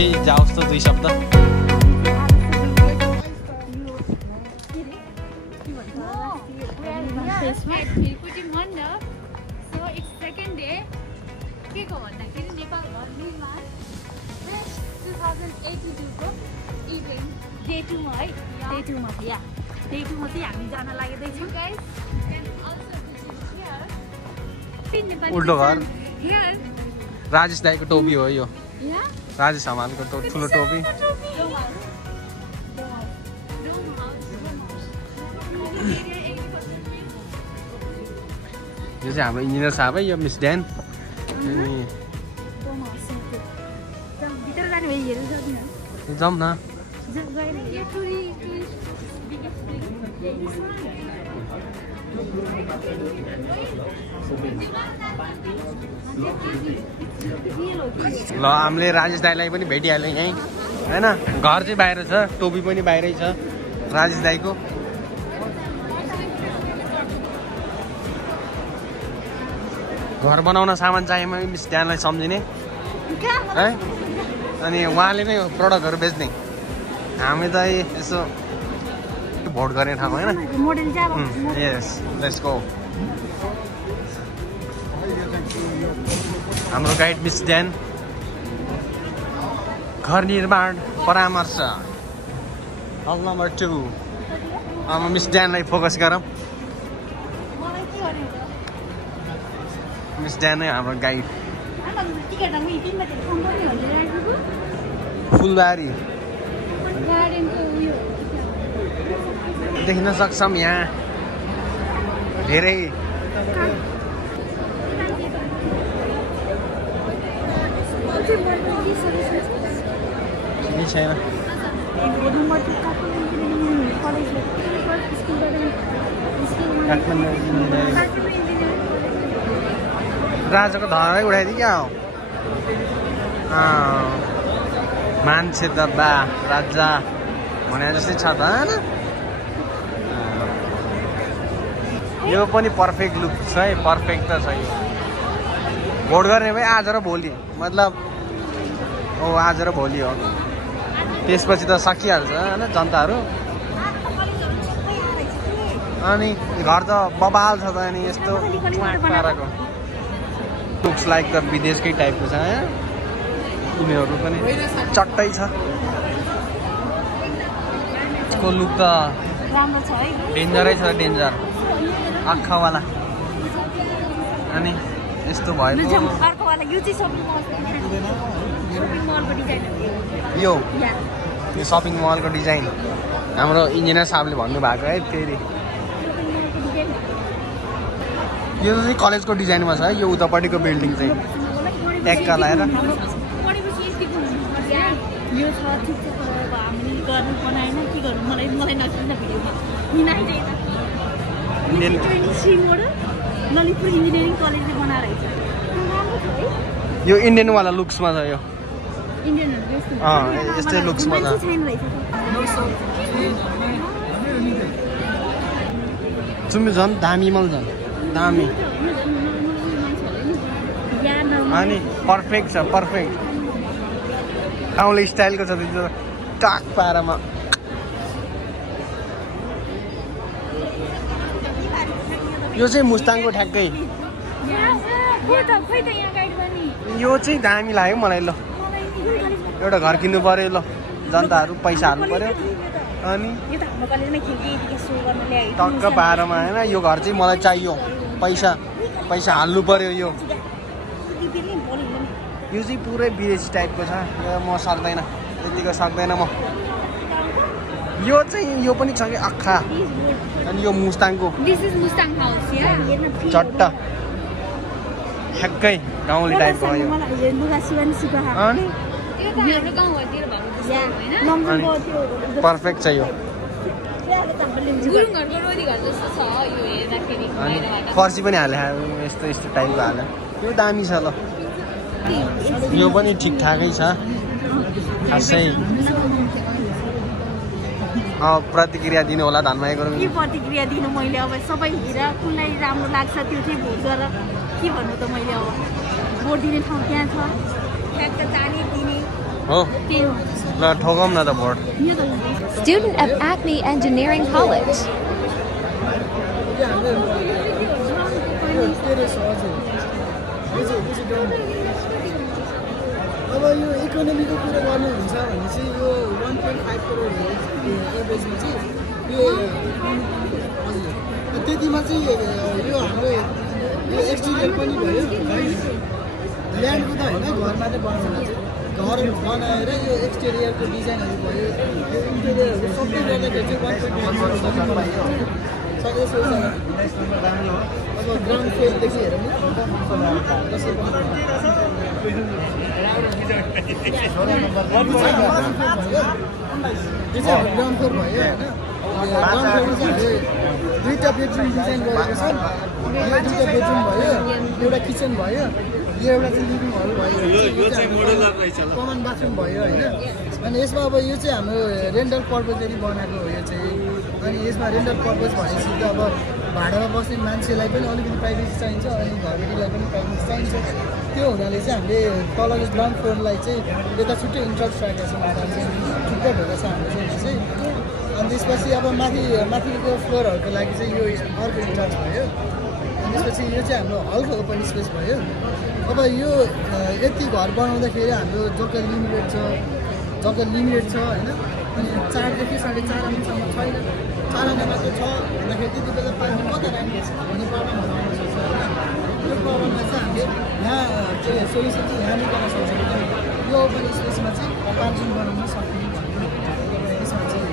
केही जाओस् त 2 शब्द उल्टो घर राजेश दाईको टोपी हो यो राजेश हमालको ठुलो टोपी यो चाहिँ हाम्रो इन्जिनियर साहब है यो मिस ड्यान जाउँ न ल हामीले राजेश दाईलाई पनि भेटिहाल्यौँ यहीँ हैन घर चाहिँ बाहिर छ टोपी पनि बाहिरै छ राजेश दाईको घर बनाउन सामान चाहिएमा मिस ड्यानलाई सम्झिने है अनि उहाँले नै प्रडक्टहरू बेच्ने हामी त यसो भोट गर्ने ठाउँ होइन यस लेट्स गो हाम्रो गाइड मिस ड्यान घर निर्माण परामर्श हल नम्बर 2 अब मिस ड्यानलाई फोकस गरौँ मिस ड्यान नै हाम्रो गाइड फुलबारी देख्न सक्छौँ यहाँ धेरै छैन राजाको धरै उडाइदियो क्या हो मान्छे त बा राजा भने जस्तै छ त यो पनि पर्फेक्ट लुक छ है पर्फेक्ट त छ यो भोट गर्ने भए आज र भोलि मतलब आज र भोलि हो त्यसपछि त सकिहाल्छ होइन जनताहरू अनि घर त बबाल छ त अनि यस्तो पाराको लुक्स लाइक त विदेशकै टाइपको छ उनीहरू पनि चट्टै छ यसको लुक त डेन्जरै छ डेन्जर आँखावाला अनि यस्तो भयो यो सपिङ मलको डिजाइन हाम्रो इन्जिनियर साहबले भन्नुभएको है फेरि यो चाहिँ कलेजको डिजाइनमा छ है यो उतापट्टिको बिल्डिङ चाहिँ ट्याक्का लगाएर यो इन्डियनवाला लुक्समा छ यो यस्तै लुक्समा छ सुन्नु झन् दामी मल झन् दामी अनि पर्फेक्ट छ पर्फेक्ट गाउँले स्टाइलको छ त्यो टाक पारामा यो चाहिँ मुस्ताङको ठ्याक्कै यो चाहिँ दामी लाग्यो मलाई ल एउटा घर किन्नु पर्यो ल जनताहरू पैसा हाल्नु पर्यो अनि टक्क पारामा होइन यो घर चाहिँ मलाई चाहियो पैसा हाल्नु पर्यो यो चाहिँ पुरै विदेशी टाइपको छ म सक्दैन त्यतिको सक्दैन म यो चाहिँ यो पनि छ कि आँखा अनि यो मुस्ताङको चट्टा ठ्याक्कै गाउँले टाइपको हो यो अनि पर्फेक्ट छ यो फर्सी पनि हाले यस्तो यस्तो टाइपको हाले यो दामी छ ल यो पनि ठिकठाकै छ खासै प्रतिक्रिया दिनु होला धनमाया गुरुङ के प्रतिक्रिया दिनु मैले अब सबै हेरेर कुनलाई राम्रो लाग्छ त्यो चाहिँ भोट गरेर के भन्नु त मैले अब भोट दिने ठाउँ त्यहाँ छ ठ्याक्क जाने दिने हो ल ठोकौँ न त vote Student at Acme Engineering College. अब यो इकोनोमीको कुरा गर्नुहुन्छ भने चाहिँ यो 1.5 करोड एभरेजमा चाहिँ यो त्यतिमा चाहिँ यो हाम्रो यो एक्सटिरियर पनि भयो ल्यान्डको त होइन घर मात्रै बनाउन चाहिँ घर बनाएर यो एक्सटेरियरको डिजाइनहरू भयो यो इन्टेरियरहरू सबै गर्दाखेरि चाहिँ 1.5 अब ग्राउन्ड फ्लोरदेखि हेरौँ ग्राउन्ड फ्लोर भयो होइन ग्राउन्ड फ्लोरमा चाहिँ हामीले 2टा बेडरुम डिजाइन गरेको छ यो 2टा बेडरुम भयो एउटा किचन भयो यो एउटा चाहिँ लिभिङ हल भयो कमन बाथरुम भयो होइन अनि यसमा अब यो चाहिँ हाम्रो रेन्टल पर्पजले बनाएको हो यो चाहिँ अनि यसमा रेन्टल पर्पज भनेपछि त अब भाडामा बस्ने मान्छेलाई पनि अलिकति प्राइभेसी चाहिन्छ अनि घरबेटीलाई पनि प्राइभेसी चाहिन्छ त्यो हुनाले चाहिँ हामीले तल ग्राउन्ड फ्लोरलाई चाहिँ यता छुट्टै इन्ट्रेस्ट राखेको छ माथि चाहिँ छुट्टै भएको छ हाम्रो चाहिँ अनि त्यसपछि अब माथिको फ्लोरहरूको लागि चाहिँ यो अर्को इन्ट्रेस्ट भयो अनि त्यसपछि यो चाहिँ हाम्रो हलको ओपन स्पेस भयो अब यो यति घर बनाउँदाखेरि हाम्रो जग्गा लिमिटेड छ होइन अनि 4 देखि 4.5 आनासम्म छैन 4 आना मात्र छ भन्दाखेरि त्यति बेला पानी कता राख्ने भन्ने प्रब्लमहरू आउन सक्छ होइन त्यो प्रब्लममा चाहिँ हामीले यहाँ चाहिँ सोल्युसन चाहिँ यहाँ निकाल्न सक्छौँ यो ओपन स्पेसमा चाहिँ पार्किङ बनाउन सक्ने यसमा चाहिँ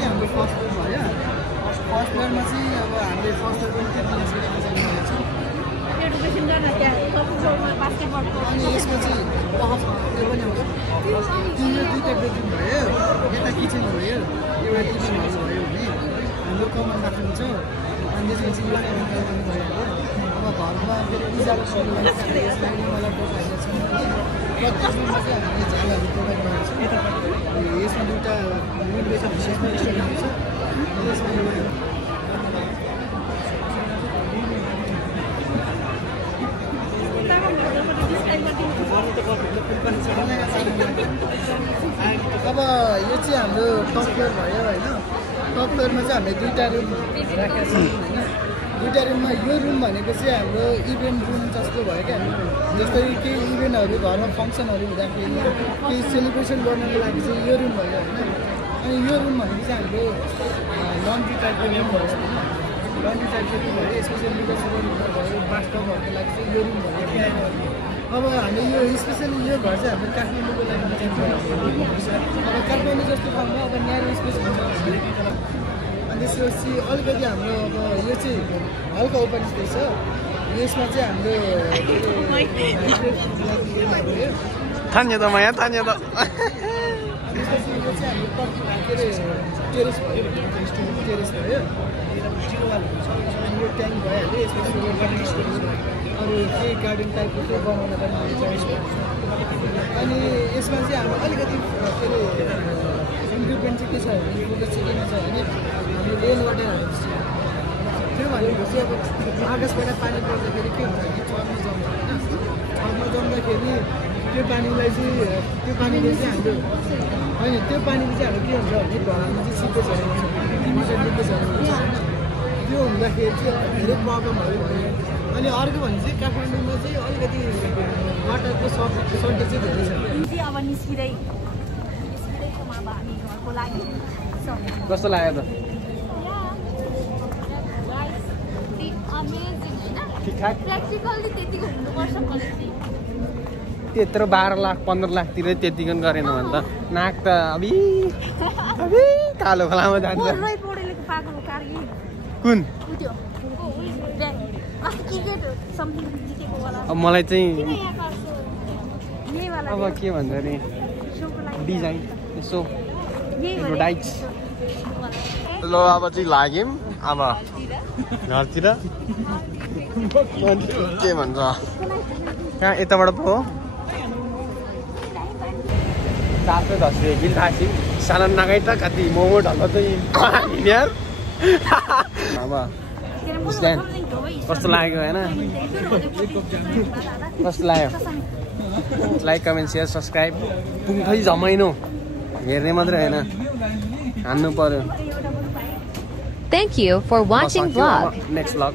हाम्रो फर्स्ट फ्लोर भयो फर्स्ट फ्लोरमा चाहिँ अब हामीले फर्स्ट फ्लोर पनि अनि यसमा चाहिँ त्यो पनि आउँछ यो 2टा बेडरुम भयो यता किचन भयो एउटा लिभिङ हल भयो भने हाम्रो कमन बाथरुम छ अनि त्यसपछि यो पनि भयो अब घरमा फेरि उज्यालो सुरु यसलाई मलाई प्रोभाइड छ प्रत्येक रुममा चाहिँ हामीले झालहरू प्रोभाइड गरेको छौँ यसमा 2टा विन्डो छ यसमा स्टोरेज छ यसमा अब यो चाहिँ हाम्रो टप फ्लोर भयो होइन टप फ्लोरमा चाहिँ हामीले 2टा रुम राखेका छौँ होइन 2टा रुममा यो रुम भनेको चाहिँ हाम्रो इभेन्ट रुम जस्तो भयो क्या जस्तै केही इभेन्टहरू घरमा फङ्सनहरू हुँदाखेरि केही सेलिब्रेसन गर्नको लागि चाहिँ यो रुम भयो होइन अनि यो रुम भनेको चाहिँ हाम्रो लन्ड्री टाइपको रुम भयो लन्ड्री टाइपको रुम भयो स्पेसल लुगा सुगा भयो बाथटबहरूको लागि चाहिँ यो रुम भयो अब हामीले यो स्पेसली यो घर चाहिँ हाम्रो काठमाडौँको लागि अब काठमाडौँ जस्तो ठाउँमा अब न्यारो स्पेस हुन्छ अनि त्यसपछि अलिकति हाम्रो अब यो चाहिँ हल्का ओपन स्पेस छ यसमा चाहिँ हाम्रो थान्यो त माया थान्यो त त्यसपछि यो चाहिँ हाम्रो के अरे टेरेस भयो टेरेस भयो अनि यो ट्याङ्क भइहाल्यो यसपछि अरू केही गार्डन टाइपको त्यो बनाउन पनि चाहिन्छ अनि यसमा चाहिँ हाम्रो अलिकति के अरे इम्प्रुभमेन्ट चाहिँ के छ भने फोकस चाहिँ किन छ भने हाम्रो रेन वाटरहरू त्यो भनेको चाहिँ अब आकाशबाट पानी पर्दाखेरि के हुन्छ कि छतमा जम्छ होइन छतमा जम्दाखेरि त्यो पानीलाई चाहिँ त्यो पानीले चाहिँ हाम्रो होइन त्यो पानीले चाहिँ हाम्रो के हुन्छ भने ढलानमा चाहिँ सिपेजहरू हुन्छ लिकेजहरू हुन्छ होइन त्यो हुँदाखेरि चाहिँ धेरै प्रब्लमहरू भयो अनि अर्को भने चाहिँ काठमाडौँमा चाहिँ अलिकति वाटरको सर्टेज चाहिँ धेरै छ अब निस्किँदै अब हामी घरको लागि कस्तो लाग्यो त ठिकठाक त्यत्रो 12 लाख 15 लाखतिर त्यतिको गरेन भने त नाक त अबि कालो खोलामा जान्छ कुन अब मलाई चाहिँ अब के भन्छ अरे डिजाइन यसो एडभर्टाइज ल अब चाहिँ लाग्यौँ अब घरतिर के भन्छ कहाँ यताबाट पो हो 710 रुपियाँ थासी सानो नगाइ त कति मोमो ढल्लो चाहिँ यार अब कस्तो लाग्यो होइन कस्तो लाग्यो लाइक कमेन्ट सेयर सब्सक्राइब पुङ्खै झमाइनो हेर्ने मात्रै होइन हान्नु पर्यो Thank you for watching vlog. Next vlog